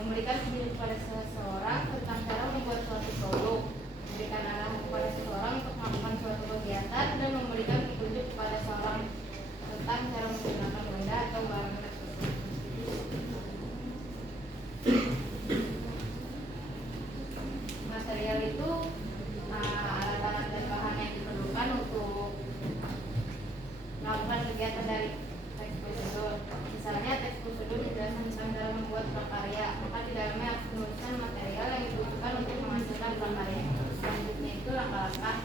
memberikan petunjuk kepada seseorang tentang cara membuat suatu produk, memberikan arahan kepada seseorang untuk melakukan suatu kegiatan, dan memberikan petunjuk kepada seseorang tentang cara menggunakan benda atau barang tersebut. Material itu alat-alat dan bahan yang diperlukan untuk melakukan kegiatan dari teks prosedur. Misalnya teks prosedur dijelaskan tentang dalam membuat prakarya, maka di dalamnya harus menuliskan material yang dibutuhkan untuk menghasilkan prakarya. Selanjutnya itu langkah-langkah.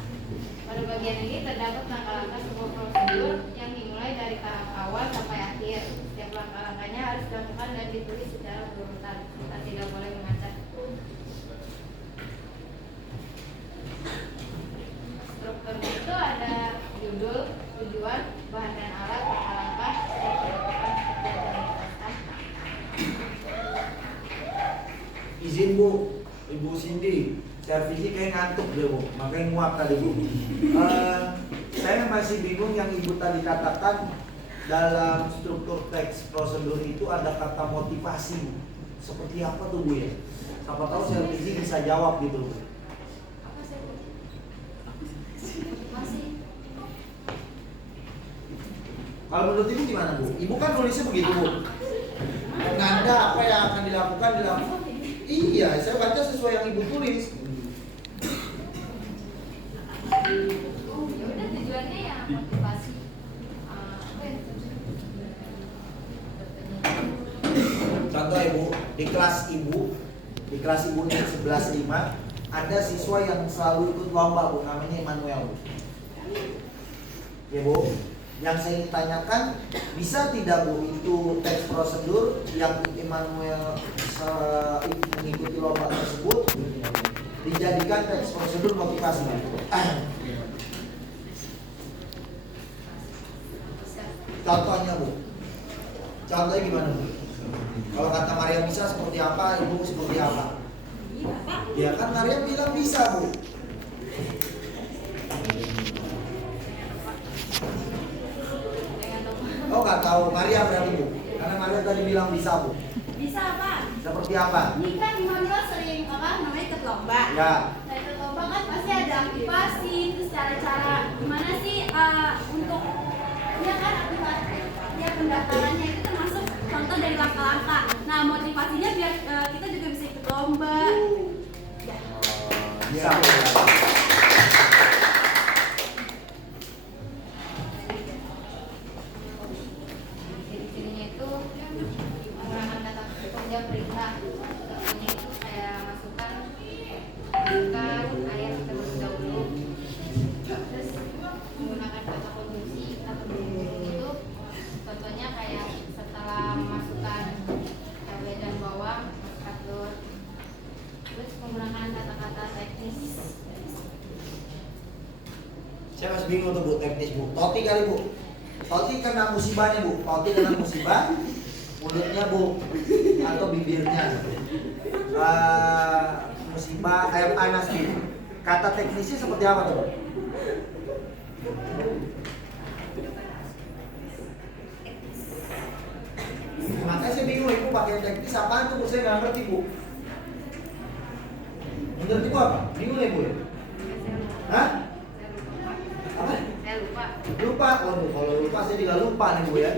Pada bagian ini terdapat langkah-langkah sebuah prosedur yang dimulai dari tahap awal sampai akhir. Setiap langkah-langkahnya harus dilakukan dan ditulis secara berurutan. Kita tidak boleh mengacak. Strukturnya itu ada judul, tujuan, bahan dan alat, langkah-langkah, izin Bu, Ibu Cindy, servisnya kayak ngantuk deh Bu, makanya nguap tadi Bu. Saya masih bingung yang Ibu tadi katakan dalam struktur teks prosedur itu ada kata motivasi. Seperti apa tuh Bu ya? Siapa tahu servisnya bisa jawab gitu. Kalau menurut Ibu gimana Bu? Ibu kan nulisnya begitu Bu. Nanda apa yang akan dilakukan. Iya, saya baca sesuai yang Ibu tulis. Ya udah, tujuannya ya motivasi. Contoh Ibu, di kelas Ibu ini 11.5 ada siswa yang selalu ikut lomba Bu, namanya Emmanuel. Ya Bu, yang saya ingin tanyakan, bisa tidak Bu itu teks prosedur yang Emmanuel mengikuti lomba tersebut dijadikan teks prosedur motivasi? Contohnya Bu, contohnya gimana Bu? Kalau kata Maria bisa seperti apa, Ibu seperti apa? Ya kan Maria bilang bisa Bu. Oh nggak tahu, Maria berarti Bu? Karena Maria tadi bilang bisa Bu. Bisa apa? Seperti apa? Ini kan Immanuel sering namanya ikut lomba. Ya. Nah, ikut lomba kan pasti ada aktivasi, terus cara-cara gimana sih untuk ya kan aktivasi ya pendaftarannya itu termasuk contoh dari langkah-langkah. Nah, motivasinya biar kita juga bisa ikut lomba. Ya. Bisa. Perintah, contohnya itu kayak masukkan ayat terlebih dahulu, terus menggunakan kata konjungsi. Kata konjungsi itu contohnya kayak setelah memasukkan cabai dan bawang, masukkan telur, terus menggunakan kata-kata teknis. Saya masih bingung tuh Bu, teknis Bu. Toti kali Bu. Toti kena musibahnya Bu. Toti kena musibah. Mulutnya Bu atau bibirnya musibah air panas gitu. Kata teknisnya seperti apa tuh? Makanya saya bingung Ibu pakai teknis apaan tuh Bu, saya nggak ngerti Bu. Menurut Ibu apa? Bingung ya Bu ya? Hah? Apa? Saya lupa. Lupa, waduh kalau lupa saya juga lupa nih Bu ya.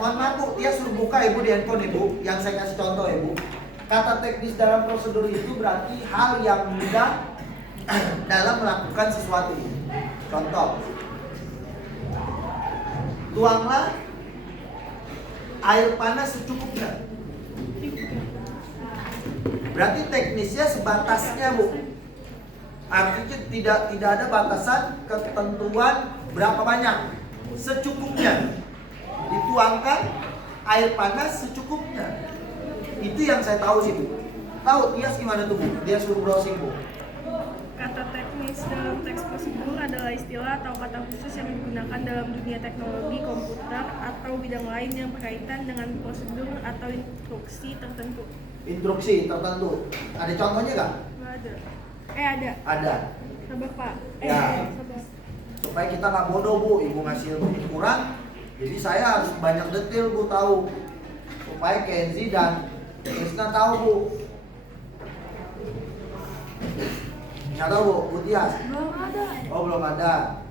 Mohon maaf Bu, dia suruh buka Ibu di handphone Ibu, yang saya kasih contoh Ibu. Kata teknis dalam prosedur itu berarti hal yang mudah dalam melakukan sesuatu. Contoh, tuanglah air panas secukupnya. Berarti teknisnya sebatasnya Bu. Artinya tidak ada batasan ketentuan berapa banyak, secukupnya. Dituangkan air panas secukupnya. Itu yang saya tahu sih Bu. Tahu Tias gimana tuh Bu? Dia suruh browsing Bu. Kata teknis dalam teks prosedur adalah istilah atau kata khusus yang digunakan dalam dunia teknologi, komputer, atau bidang lain yang berkaitan dengan prosedur atau instruksi tertentu. Instruksi tertentu. Ada contohnya nggak? Nggak ada. Ada. Ada. Sabar Pak. Ya. Sabar. Supaya kita nggak bodoh Bu, Ibu ngasih ilmu kurang. Jadi saya harus banyak detail Bu tahu. supaya Kenzi dan Krisna tahu Bu. Nggak tahu Bu Tias? Belum ada. Oh belum ada.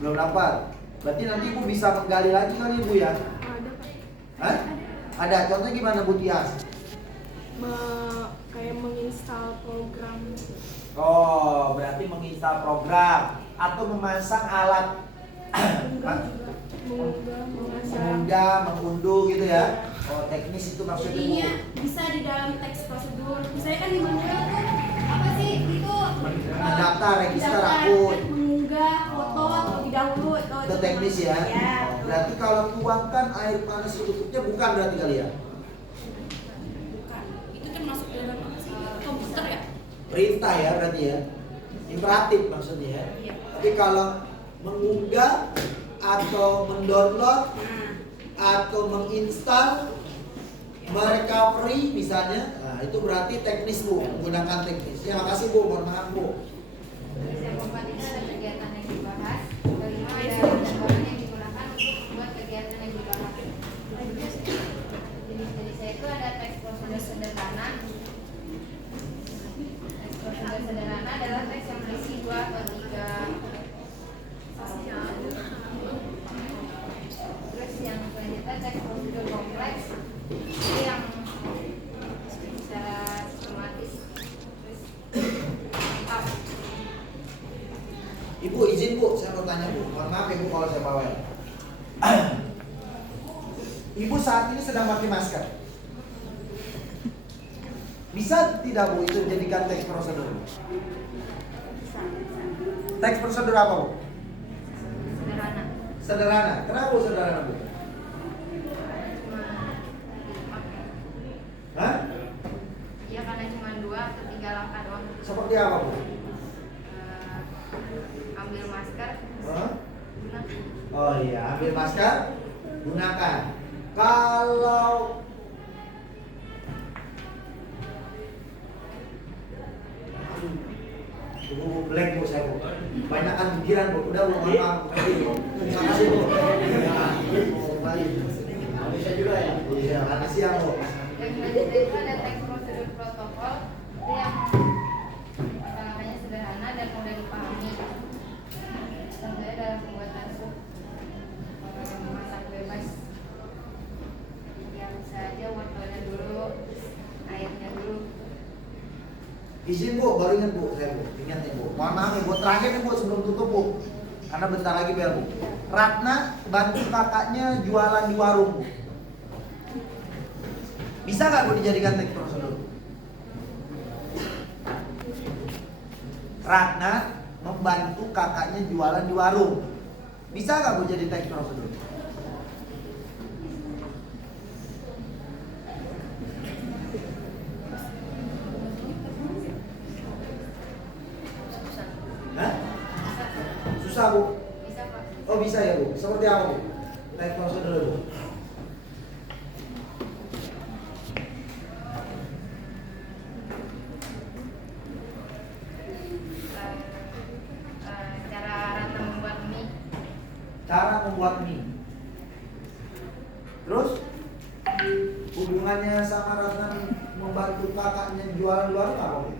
Belum dapat. Berarti nanti Ibu bisa menggali lagi kali Ibu ya? Ada Pak. Hah? Ada. Contohnya gimana Bu Tias? Kayak menginstal program. Oh, berarti menginstal program atau memasang alat mengunggah, mengunduh gitu ya. Oh, teknis itu maksudnya Bu. Jadinya bisa di dalam teks prosedur. Misalnya kan di manual tuh apa sih itu Mendaftar, register daftar, akun. mengunggah foto terlebih dahulu Itu teknis ya. Ya. Berarti kalau tuangkan air panas tutupnya bukan berarti kali ya? Bukan. Itu termasuk dalam apa sih? Komputer ya? Perintah ya berarti ya. Imperatif maksudnya ya. Iya. Tapi kalau mengunggah atau mendownload atau menginstal, merecovery misalnya, nah itu berarti teknis Bu, menggunakan teknis. Ya makasih Bu, mohon maaf Bu. Terus yang keempat itu ada kegiatan yang dibahas. Kelima ada bahan yang digunakan untuk membuat kegiatan yang dibahas. Jenis-jenisnya itu ada teks prosedur sederhana. Teks prosedur sederhana adalah teks yang berisi 2 atau 3 terus yang selanjutnya teks prosedur kompleks itu yang secara sistematis terus lengkap. Ibu izin Bu, saya mau tanya Bu. Mohon maaf Ibu kalau saya bawel. Ibu saat ini sedang pakai masker. Bisa tidak Bu itu jadikan teks prosedur? Teks prosedur apa Bu? Sederhana. Sederhana. Kenapa Bu sederhana Bu? Cuma dipakai. Hah? Iya karena cuma 2 atau 3 langkah doang. Seperti apa Bu? Ambil masker, Hah? gunakan. Oh iya, ambil masker, gunakan. Kalau Bu, black Bu saya Bu. Banyakan pikiran Bu. Udah Bu, mohon maaf. Terima kasih Bu. Kembali. Bisa juga ya? Iya, karena siang Bu. Yang selanjutnya itu ada teks prosedur protokol itu yang langkahnya sederhana dan mudah dipahami. Contohnya dalam pembuatan sup, memasak bebas. Ya bisa aja wortelnya dulu, airnya dulu. Izin Bu, baru ingat Bu, saya Bu. Ingat nih Bu. Mohon maaf nih Bu, terakhir nih Bu sebelum tutup Bu. Karena bentar lagi bel Bu. Ratna bantu kakaknya jualan di warung Bu. Bisa nggak Bu dijadikan teks prosedur? Ratna membantu kakaknya jualan di warung. Bisa nggak Bu jadi teks prosedur? Hah? Susah Bu? Bisa Pak. Oh bisa ya Bu? Seperti apa Bu? Teks prosedur Bu? Cara Ratna membuat mie. Cara membuat mie. Terus hubungannya sama Ratna membantu kakaknya jualan di warung apa Bu?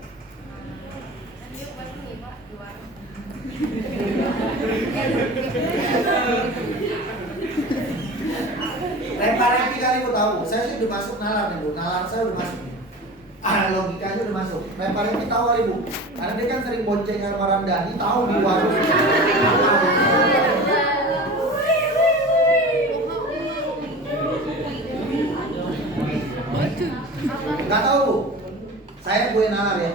Kan dia buat mie Pak di warung. Lempar lagi kali Bu tahu. Saya sih udah masuk nalar nih Bu. Nalar saya udah masuk. Logikanya udah masuk. Lempar lagi tahu kali Bu. Karena dia kan sering boncengan sama Ramdhani, tahu di warung. Gak tahu Bu. Saya Bu yang nalar ya.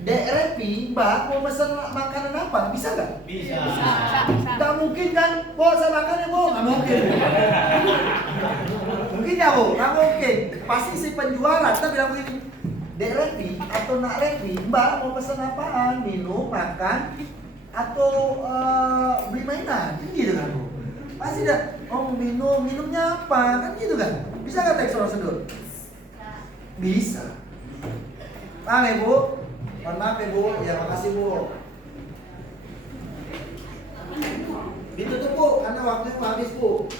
Dek Repi, Mbak mau pesen makanan apa? Bisa nggak? Bisa. Gak mungkin kan? Bu, saya makan ya Bu. Gak mungkin. Mungkin ya Bu? Gak mungkin. Pasti si penjual kita bilang begini. Dek Repi atau Nak Repi, Mbak mau pesen apaan? Minum, makan, atau beli mainan? Kan gitu kan Bu? Pasti dah. Oh minum, minumnya apa? Kan gitu kan? Bisa nggak teks prosedur? Bisa. Paham ya Bu? Mohon maaf ya Bu, ya makasih Bu. Ditutup Bu, karena waktunya habis Bu.